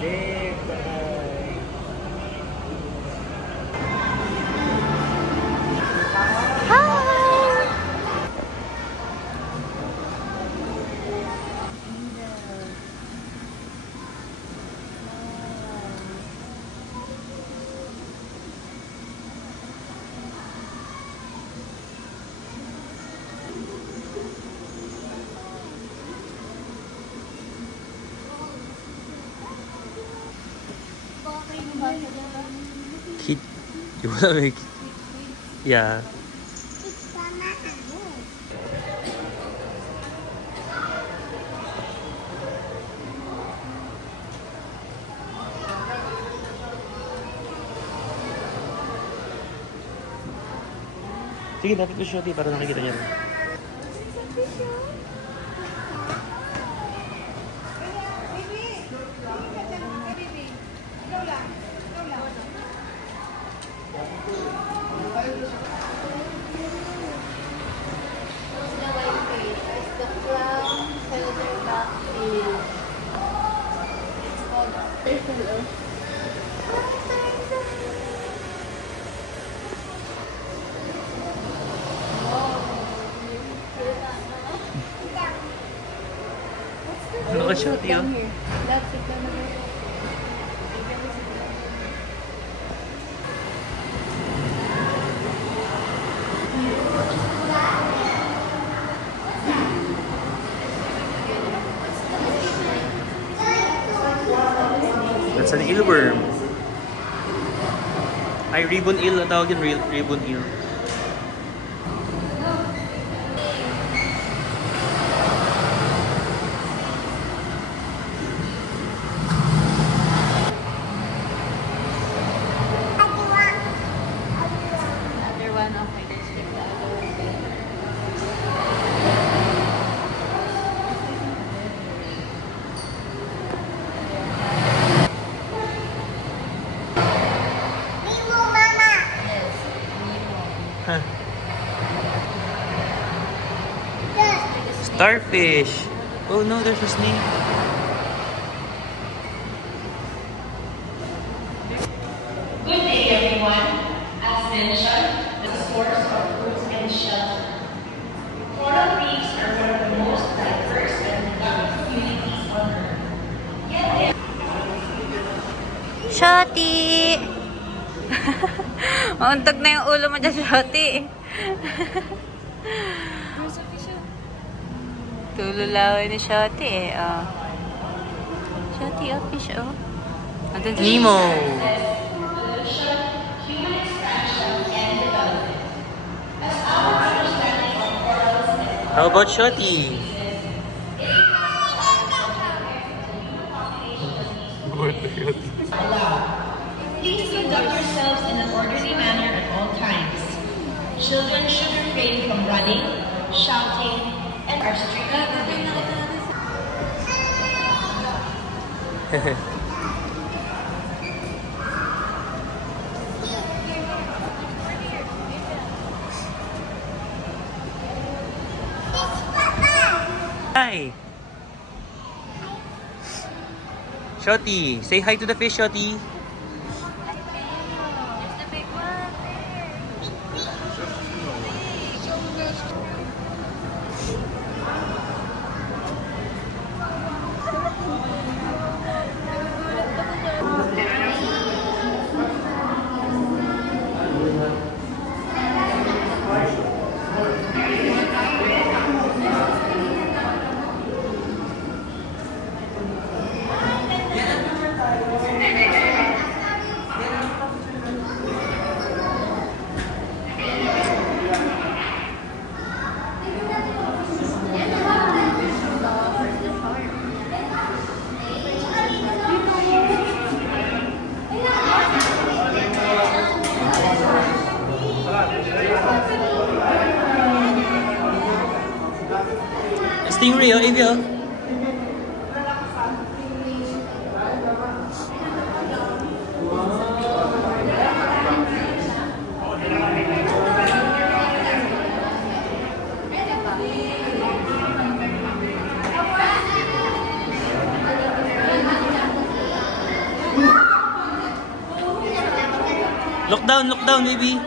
Big bye. Kid, you wanna make? Yeah. Sige, dapat ko siya para nakikita niya rin. Ano ka siya, Tio? That's an eelworm. Ay, ribbon eel. Ang tawag yun, ribbon eel. Starfish! Oh no, there's a snake. Good day everyone. As mentioned, the source of fruits and shelter. Coral reefs are one of the most diverse and productive communities on Earth. Yet Shotty! Mauntog na yung ulo mo dyan, Shotty. Tululawin ni Shotty eh. Oh. Shotty, oh, fish, oh. Nemo! human expansion and development. As our understanding of corals and How about Shotty? please conduct yourselves in an orderly manner at all times. Children should refrain from running, shouting, and are strictly Hi! Shotty! Say hi to the fish, Shotty! Stingray, oh, Evie, oh. look down, baby.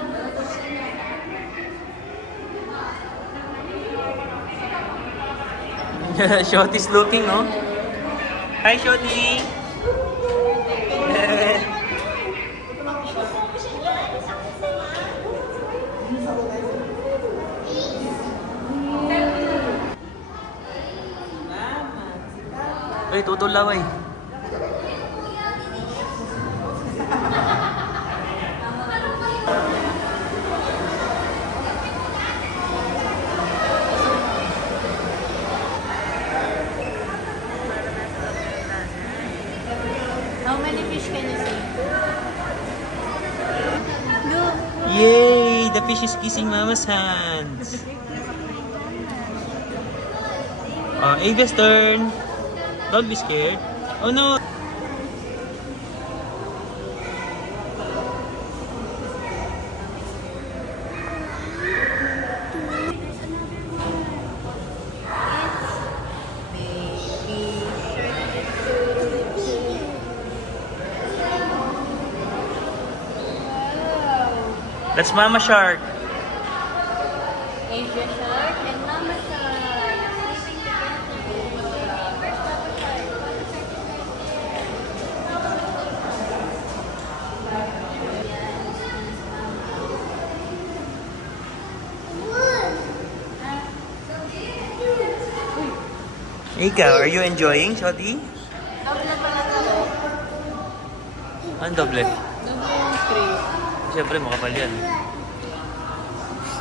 Shorty's looking, no? Hi, Shorty. Uy, tutulaw eh. How many fish can you see? Look. Yay! The fish is kissing Mama's hands. Ava's turn. Don't be scared. Oh no! That's Mama Shark. Asia shark and mama shark. Sleeping together. First Papa shark. Ikaw, are you enjoying, Shorty? Doble pala to. Ang doble. Doble yung three. Siyempre, makapal yan.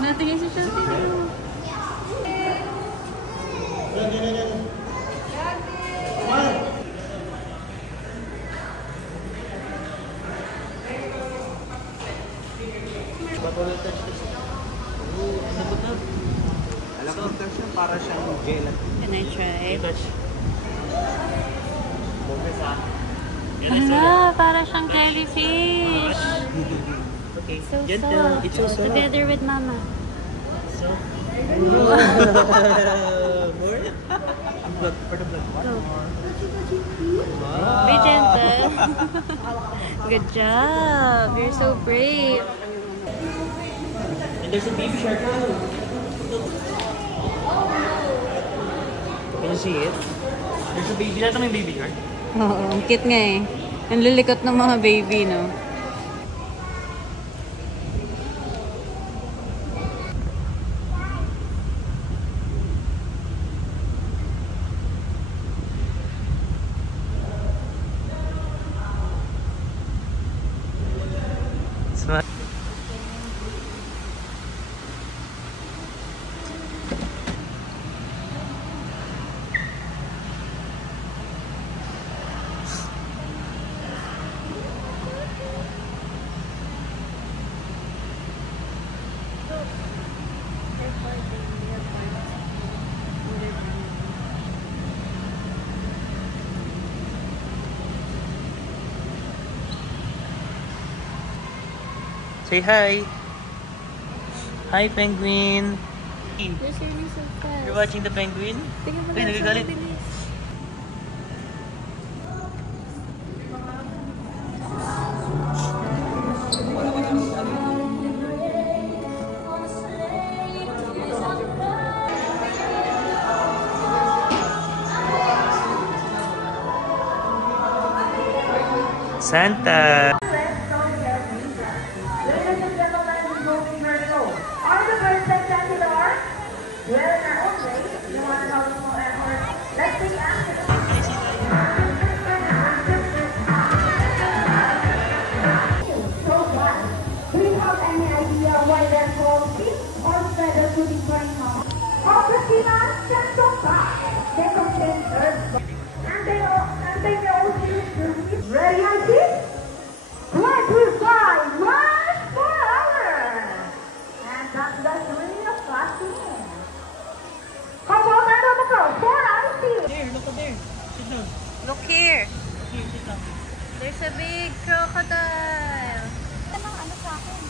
Natingin si Shorty. Alam ko siya, para siyang gelatin. Can I try? Touch. Hala, para siyang jellyfish. Okay, So gentle. soft. It's so soft. Together with mama. So, more? Blood, for the blood. One more. Be gentle. Good job. You're so brave. And there's a baby shark too. Can you see it? There's a baby. Dito may baby shark. Oo, ang cute nga eh. Ang lilikot ng mga baby, no? Smile. Say hi. Hi, penguin. You're really so fast. You're watching the penguin? Tingnan mo Ay, na, nagagalit. so bilis. Santa. Ladies and gentlemen, we will be very low. Are the birds spectacular? Well, in our own way, no matter how small effort, let's take action. So what? Do you have any idea why they're called sheep or feathers to be turned on? Congressmen can so fast. They contain herbs. And they may also use the ready on sheep? 25 miles per hour! And that's really a fast one. How about another girl? 4 hours speed. There, look up there. Sit down. Look here. Here, sit down. There's a big crocodile. Anong ano sa akin?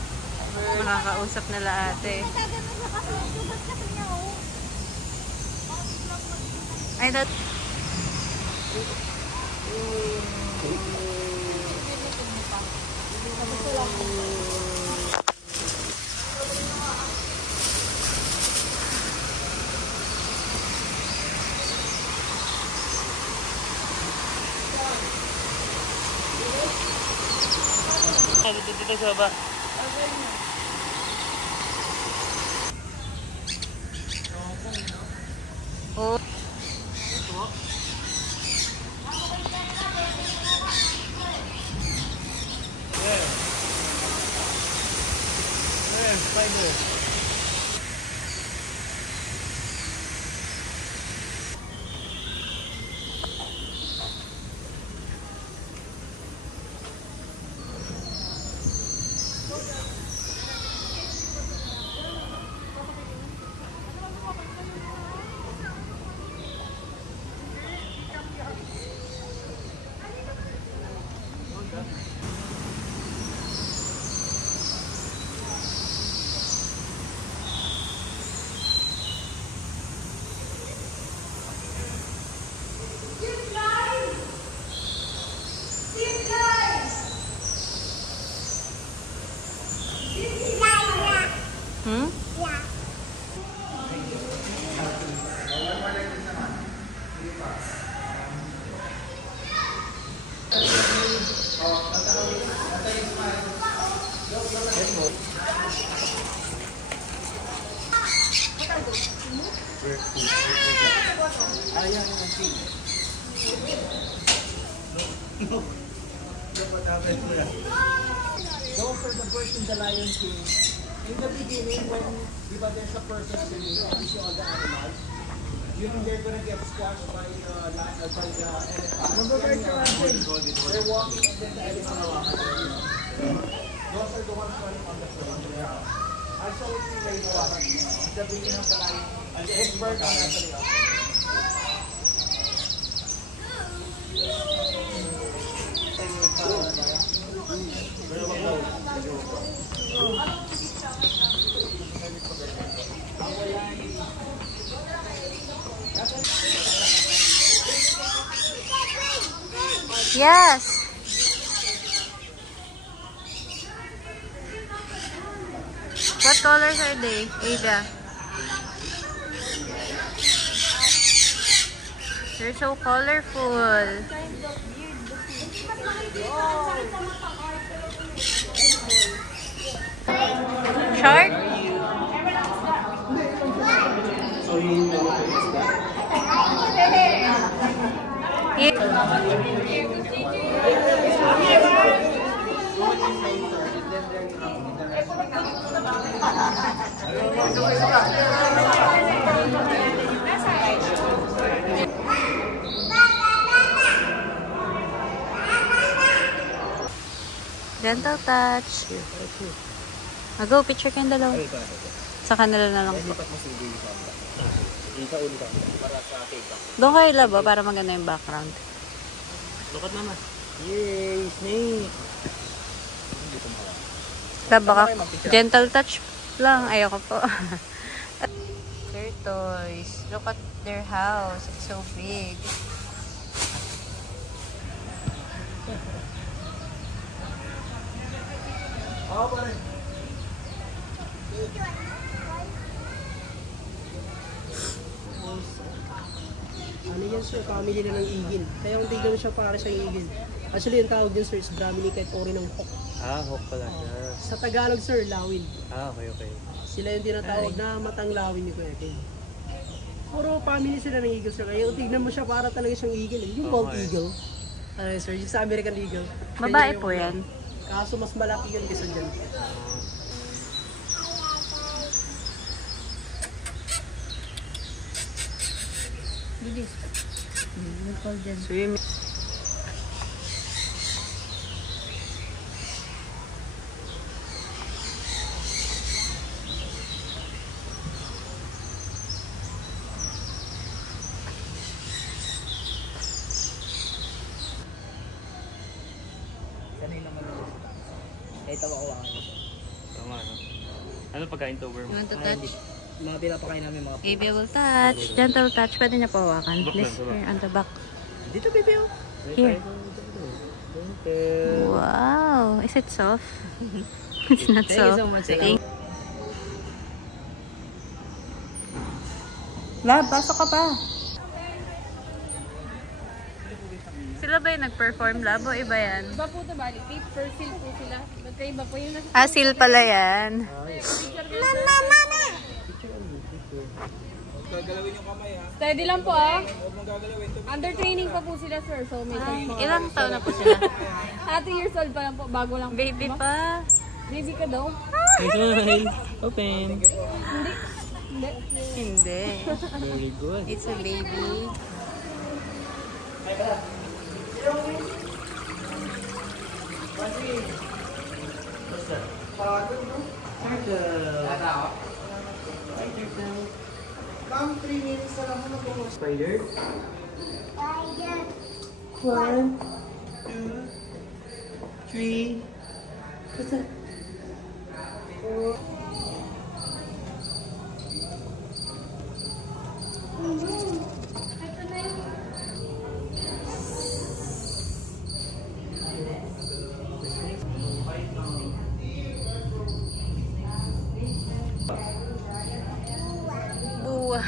Makakausap nila ate. Nagagano siya kasi yung sugat kasi niya, oh. Ay, that... Dito sa baba. Oh. Spider. Hmm? Those are the birds in the Lion King. In the beginning, when there's a person singing, you see all the animals. They're gonna get squashed by the elephant. They're walking and then the elephant will walk. Those are the ones running on the front. I saw it later on. At the beginning of the Lion King. And the bird on the Yes. What colors are they, Ada? They're so colorful. Shark? Gentle touch. Go, picture kayong dalawa. Sa kanila na lang po. Doon kayo labo para maganda yung background. Lukat naman. Yay! Snake! Baka gentle touch lang. Ayoko po. Tortoise. Look at their house. It's so big. Ano yan sir, family na ng igil. Kaya kung tignan mo siya para sa igil. Actually, yung tawag din sir is Brahmini kahit ori ng hawk. Ah, hawk pala siya. Sa Tagalog sir, lawin. Ah, okay. Sila yung tinatawag na matang lawin ni Kuya Ken. Puro family sila ng eagle sir. Kaya kung tignan mo siya para talaga siyang eagle. Yung bald eagle. Ano sir, yung sa American eagle. Babae po yan. Kaso mas malaki yun kaysa dyan. Swim. Sanay naman ako. Kahit tawa-kawakan ko. Tama, no? Ano pagkain to, worm? You want to touch? Mga pinapakain namin mga Baby will touch. Gentle touch. Pwede niya po hawakan. Look Please, lang, here on the back. Dito baby oh. Here. Wow. Is it soft? It's not Thank you soft. so much. Lab, pasok ka pa. Sila ba yung nag-perform lab o iba yan? Iba po ito bali. Paper seal po sila. Magkaiba po yung nasa... Ah, seal pala yan. Mama! Gagalawin yung kamay ha. Steady lang po ah. Huwag mong gagalawin. Under training pa po sila sir. So may Ilang taon na po sila? 2 years old pa lang po. Bago lang po. Baby pa. Baby ka daw? Smile. Open. Hindi. Hindi. Hindi. Very good. It's a baby. Come 3 minutes na lang mo na Spider. 1, 2, 3. What's that? 4. Buwa.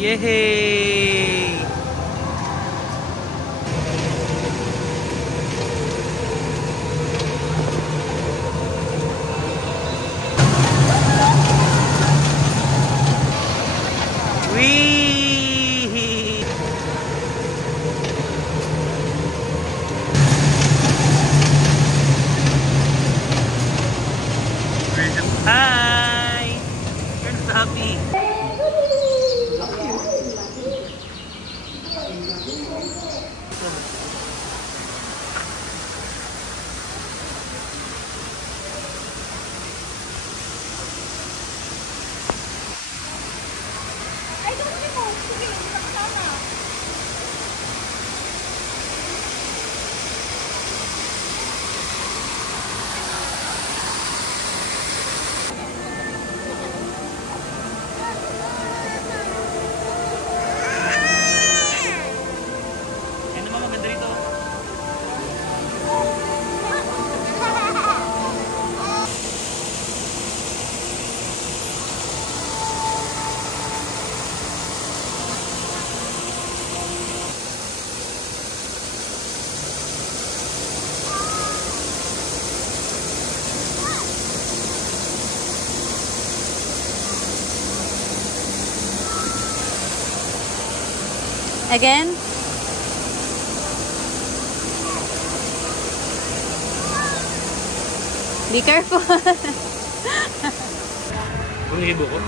Yay! Wee! Hi! You're happy. Ay, gawin mo. Sige, hindi ka kasama. Yan naman maganda rito. Again? Be careful. Ang hibo ko.